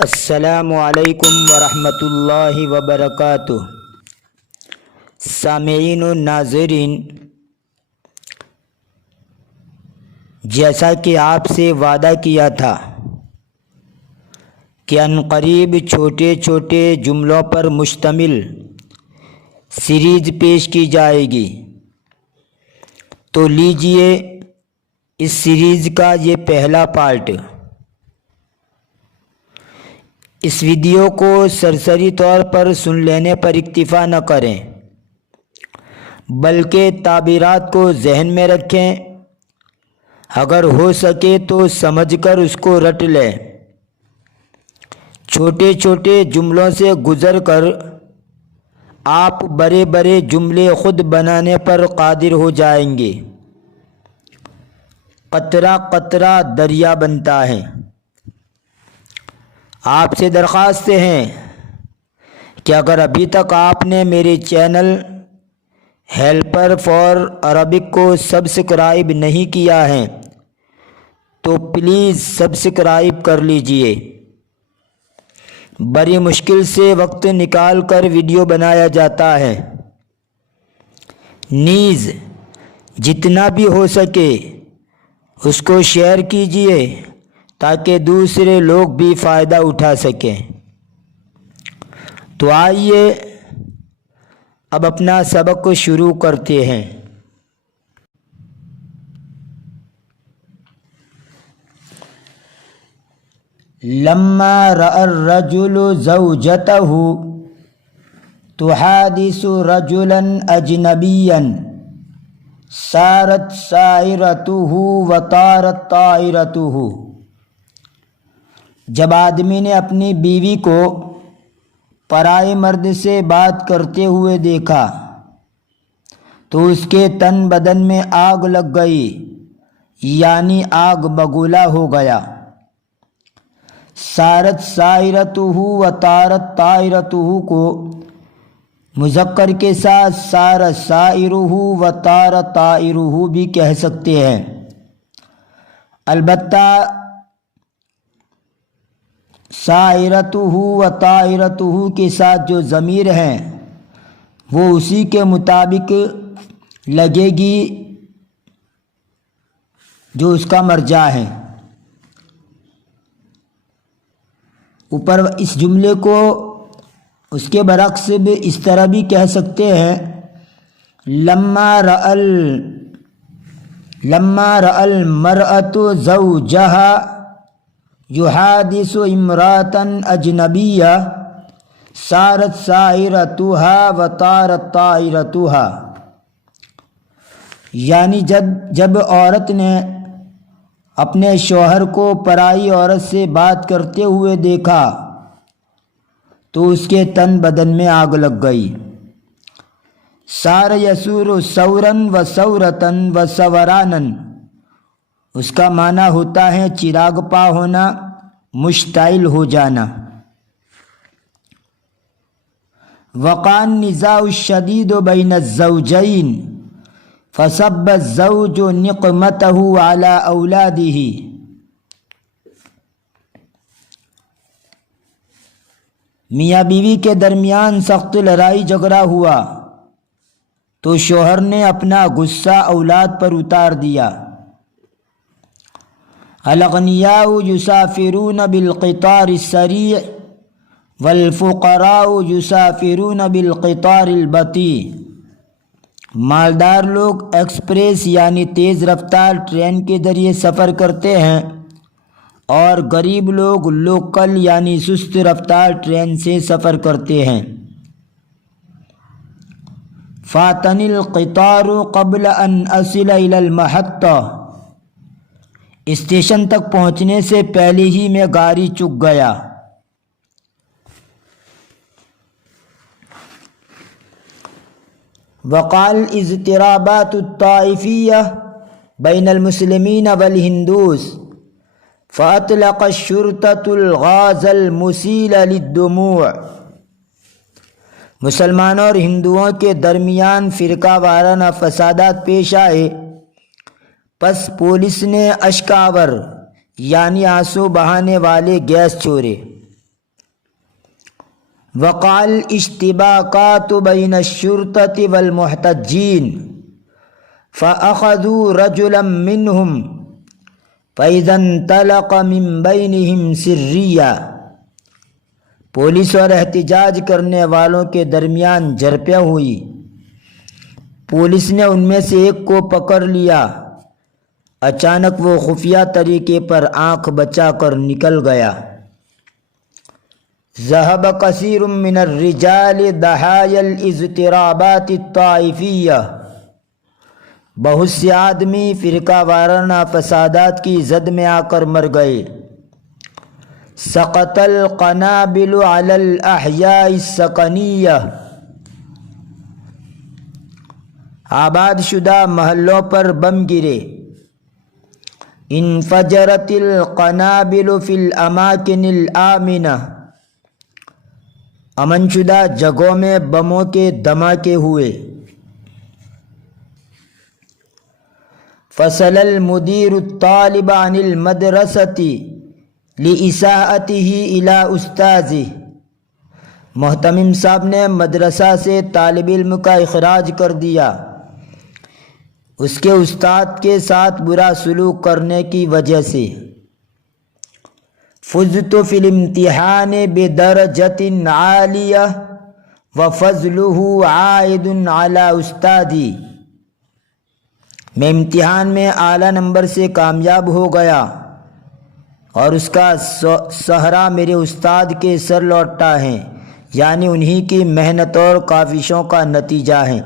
السلام علیکم ورحمۃ اللہ وبرکاتہ۔ سامعین و ناظرین، جیسا کہ آپ سے وعدہ کیا تھا کہ عنقریب چھوٹے چھوٹے جملوں پر مشتمل سیریز پیش کی جائے گی، تو لیجئے اس سیریز کا یہ پہلا پارٹ۔ اس ویڈیو کو سرسری طور پر سن لینے پر اکتفا نہ کریں، بلکہ تعبیرات کو ذہن میں رکھیں، اگر ہو سکے تو سمجھ کر اس کو رٹ لیں۔ چھوٹے چھوٹے جملوں سے گزر کر آپ بڑے بڑے جملے خود بنانے پر قادر ہو جائیں گے۔ قطرہ قطرہ دریا بنتا ہے۔ آپ سے درخواست ہے کہ اگر ابھی تک آپ نے میرے چینل ہیلپر فار عربک کو سبسکرائب نہیں کیا ہے تو پلیز سبسکرائب کر لیجئے۔ بڑی مشکل سے وقت نکال کر ویڈیو بنایا جاتا ہے، نیز جتنا بھی ہو سکے اس کو شیئر کیجئے تاکہ دوسرے لوگ بھی فائدہ اٹھا سکیں۔ تو آئیے اب اپنا سبق کو شروع کرتے ہیں۔ لما رأى الرجل زوجته تحادث رجلا أجنبيا سارت سائرته وطارت طائرته۔ جب آدمی نے اپنی بیوی کو پرائے مرد سے بات کرتے ہوئے دیکھا تو اس کے تن بدن میں آگ لگ گئی، یعنی آگ بگولا ہو گیا۔ سارت سائرتہ و طارت طائرتہ کو مذکر کے ساتھ سار سائرہ و طار طائرہ بھی کہہ سکتے ہیں، البتہ سائرتہ و طائرتہ کے ساتھ جو ضمیر ہیں وہ اسی کے مطابق لگے گی جو اس کا مرجع ہے۔ اوپر اس جملے کو اس کے برعکس بھی اس طرح بھی کہہ سکتے ہیں، لما رأى المرأة زوجها یحادث امرأة اجنبیہ سارت سائرتها وطارت طائرتها، یعنی جب عورت نے اپنے شوہر کو پرائی عورت سے بات کرتے ہوئے دیکھا تو اس کے تن بدن میں آگ لگ گئی۔ سار یسور سورا و سورتا و سورانا، اس کا معنی ہوتا ہے چراغ پا ہونا، مشتعل ہو جانا۔ وقع النزاع الشدید بین الزوجین فصب الزوج نقمتہ علی اولادہ۔ میاں بیوی کے درمیان سخت لڑائی جھگڑا ہوا تو شوہر نے اپنا غصہ اولاد پر اتار دیا۔ الاغنیاء یسافرون بالقطار السریع والفقراء یسافرون بالقطار البطیء۔ مالدار لوگ ایکسپریس یعنی تیز رفتار ٹرین کے ذریعے سفر کرتے ہیں، اور غریب لوگ لوکل یعنی سست رفتار ٹرین سے سفر کرتے ہیں۔ فاتنی القطار قبل ان اصل الی المحطہ، اسٹیشن تک پہنچنے سے پہلے ہی میں گاڑی چک گیا۔ وقال اضطرابات الطائفیہ بین المسلمین والہندوس فاطلق الشرطۃ الغاز المسیل للدموع۔ مسلمانوں اور ہندوؤں کے درمیان فرقہ وارانہ فسادات پیش آئے، پس پولیس نے اشک آور یعنی آنسو بہانے والے گیس چھوڑے۔ وقع الاشتباکات بین الشرطة والمحتجین فأخذوا رجلا منهم فإذا انطلق من بینہم سریہ، پولیس اور احتجاج کرنے والوں کے درمیان جھڑپیں ہوئی، پولیس نے ان میں سے ایک کو پکڑ لیا، اچانک وہ خفیہ طریقے پر آنکھ بچا کر نکل گیا۔ ذهب كثير من الرجال ضحايا الاضطرابات الطائفية، بہت سے آدمی فرقہ وارانہ فسادات کی زد میں آ کر مر گئے۔ سقط القنابل على الأحياء السكنية، آباد شدہ محلوں پر بم گرے۔ انفجرت القنابل في الأماكن الآمنة، امن شدہ جگہوں میں بموں کے دھماکے ہوئے۔ فصل المدیر الطالب عن المدرسة لإساءته إلى أستاذه، محتمم صاحب نے مدرسہ سے طالب علم کا اخراج کر دیا اس کے استاد کے ساتھ برا سلوک کرنے کی وجہ سے۔ فزت فی الامتحان بدرجۃ عالیہ وفضلہ عائد علی استادی، میں امتحان میں اعلیٰ نمبر سے کامیاب ہو گیا اور اس کا سہرا میرے استاد کے سر لوٹتا ہے، یعنی انہی کی محنت اور کاوشوں کا نتیجہ ہے۔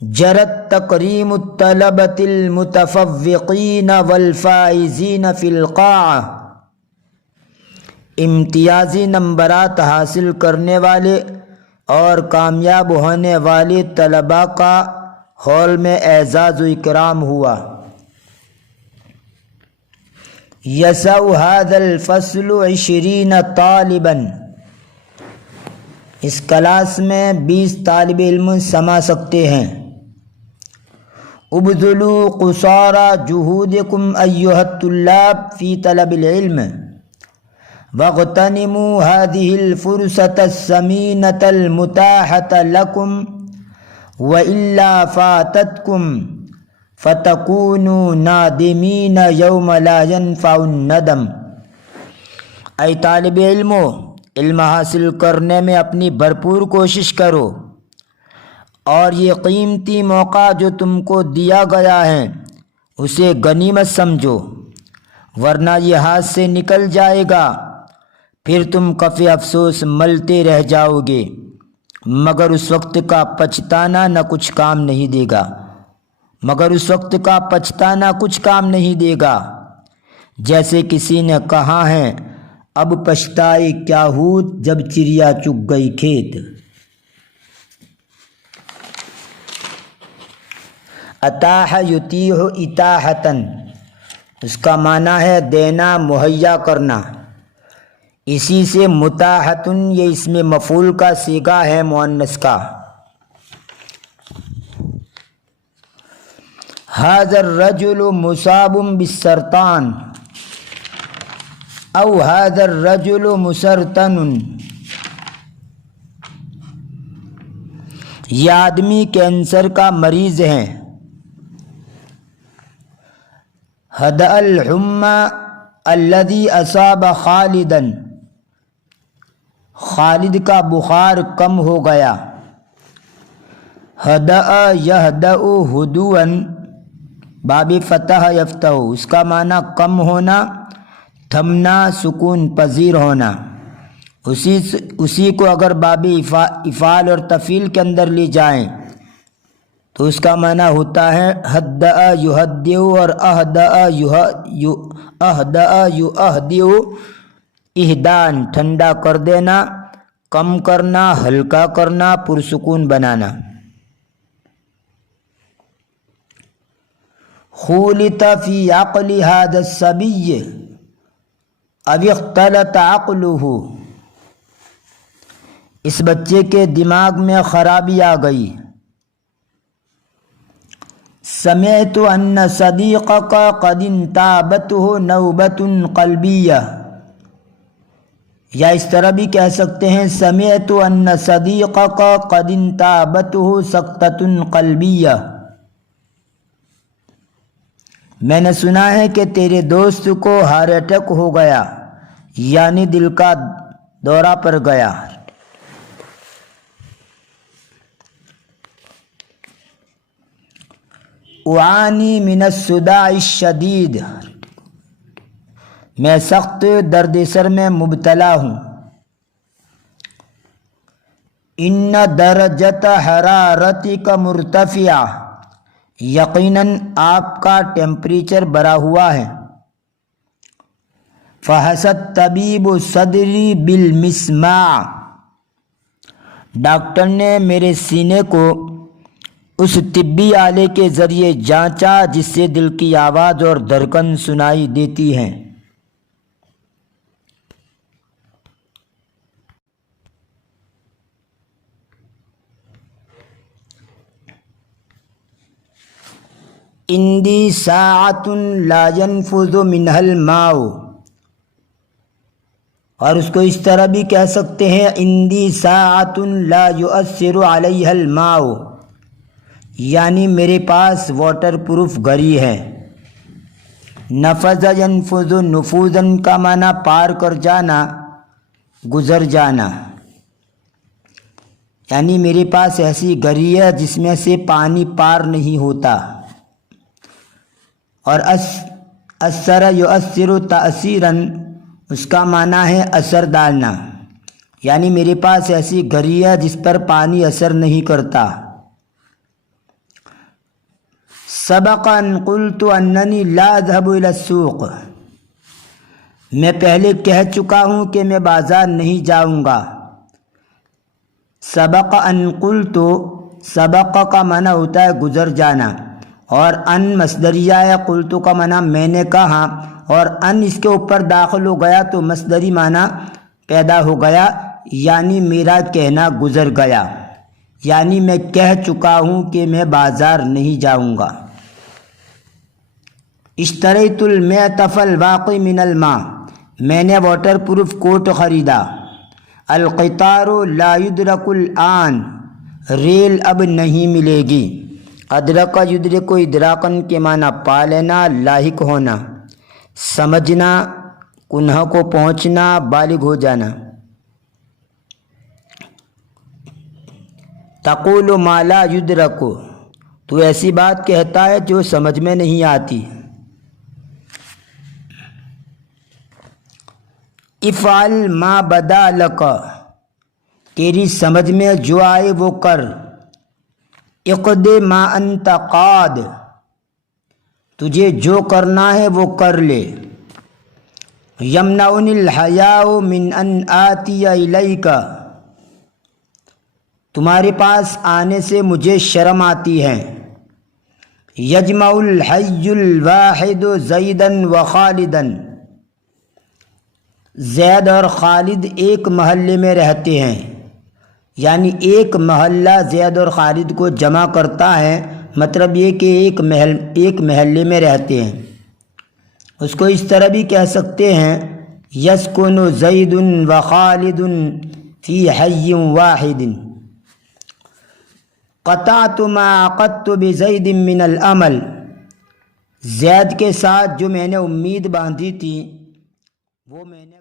جرت تکریم الطلبۃ المتفوقین والفائزین فی القاعہ، امتیازی نمبرات حاصل کرنے والے اور کامیاب ہونے والے طلباء کا ہال میں اعزاز و اکرام ہوا۔ یسع ھذا الفصل 20 طالبا، اس کلاس میں 20 طالب علم سما سکتے ہیں۔ ابذلوا قصارى جهودكم أيها الطلاب في طلب العلم، واغتنموا هذه الفرصة الثمينة المتاحة لكم وإلا فاتتكم فتكونوا نادمين يوم لا ينفع الندم۔ اے طالب علمو، علم حاصل کرنے میں اپنی بھرپور کوشش کرو اور یہ قیمتی موقع جو تم کو دیا گیا ہے اسے غنیمت سمجھو، ورنہ یہ ہاتھ سے نکل جائے گا، پھر تم کف افسوس ملتے رہ جاؤ گے، مگر اس وقت کا پچھتانا نہ کچھ کام نہیں دے گا، مگر اس وقت کا پچھتانا کچھ کام نہیں دے گا۔ جیسے کسی نے کہا ہے، اب پچھتائے کیا ہوت جب چڑیا چگ گئی کھیت۔ اتاح یتیح اتاحتن، اس کا معنی ہے دینا، مہیا کرنا، اسی سے متاحتن یہ اس میں مفعول کا صیغہ ہے مؤنث کا۔ ھذا الرجل مصاب بالسرطان او ھذا الرجل مسرطن، یہ آدمی کینسر کا مریض ہے۔ ہدأ الحمى الذي اصاب خالدا، خالد کا بخار کم ہو گیا۔ ہدأ یہدأ ہدوا، باب فتح یفتح، اس کا معنی کم ہونا، تھمنا، سکون پذیر ہونا۔ اسی کو اگر باب افعال اور تفعیل کے اندر لی جائیں تو اس کا معنی ہوتا ہے ہدأ یہدئ اور اہدأ یہدئ، اہدان ٹھنڈا کر دینا، کم کرنا، ہلکا کرنا، پرسکون بنانا۔ خولط فی عقل ھذا الصبی او اختلط عقلہ، اس بچے کے دماغ میں خرابی آ گئی۔ سمعت ان صدیقک قد انتابتہ نوبۃ قلبیہ، یا اس طرح بھی کہہ سکتے ہیں سمعت ان صدیقک قد انتابته سکتة قلبیہ، میں نے سنا ہے کہ تیرے دوست کو ہارٹ اٹیک ہو گیا، یعنی دل کا دورہ پڑ گیا۔ اعانی من الصداع الشدید، میں سخت درد سر میں مبتلا ہوں۔ ان درجۃ حرارتک مرتفعہ، یقیناً آپ کا ٹیمپریچر بڑھا ہوا ہے۔ فحص الطبیب صدری بالمسماع، ڈاکٹر نے میرے سینے کو اس طبی آلے کے ذریعے جانچا جس سے دل کی آواز اور دھڑکن سنائی دیتی ہیں۔ عندی ساعۃ لا ينفذ منها الماء، اور اس کو اس طرح بھی کہہ سکتے ہیں عندی ساعۃ لا يؤثر علیها الماء، یعنی میرے پاس واٹر پروف گھڑی ہے۔ نفذ ينفذ، نفوذاً کا معنی پار کر جانا، گزر جانا، یعنی میرے پاس ایسی گھڑی ہے جس میں سے پانی پار نہیں ہوتا۔ اور اثر یؤثر تأثیراً، اس کا معنی ہے اثر ڈالنا، یعنی میرے پاس ایسی گھڑی ہے جس پر پانی اثر نہیں کرتا۔ سبق ان قلت اننی لا اذهب الى السوق، میں پہلے کہہ چکا ہوں کہ میں بازار نہیں جاؤں گا۔ سبق ان قلت، سبق کا معنی ہوتا ہے گزر جانا، اور ان مصدریہ ہے، قلت کا معنی میں نے کہا، اور ان اس کے اوپر داخل ہو گیا تو مصدری معنی پیدا ہو گیا، یعنی میرا کہنا گزر گیا، یعنی میں کہہ چکا ہوں کہ میں بازار نہیں جاؤں گا۔ اشتریت المعطف الواقی من الماء، میں نے واٹر پروف کوٹ خریدا۔ القطار لا یدرک الآن، ریل اب نہیں ملے گی۔ ادرک یدرک ادراکن کے معنی پا لینا، لاحق ہونا، سمجھنا، کنہ کو پہنچنا، بالغ ہو جانا۔ تقول ما لا یدرک، تو ایسی بات کہتا ہے جو سمجھ میں نہیں آتی۔ افعل ما بدا لک، تیری سمجھ میں جو آئے وہ کر۔ اقد ما انت قاد، تجھے جو کرنا ہے وہ کر لے۔ یمنعنی الحیاء من ان آتی الیک، تمہارے پاس آنے سے مجھے شرم آتی ہے۔ یجمع الحی الواحد زیدا وخالدا، زید اور خالد ایک محلے میں رہتے ہیں، یعنی ایک محلہ زید اور خالد کو جمع کرتا ہے، مطلب یہ کہ ایک محلے میں رہتے ہیں۔ اس کو اس طرح بھی کہہ سکتے ہیں یسکن زید وخالد فی حی واحد۔ قطعت ما عقدت بزید من الامل، زید کے ساتھ جو میں نے امید باندھی تھی وہ میں نے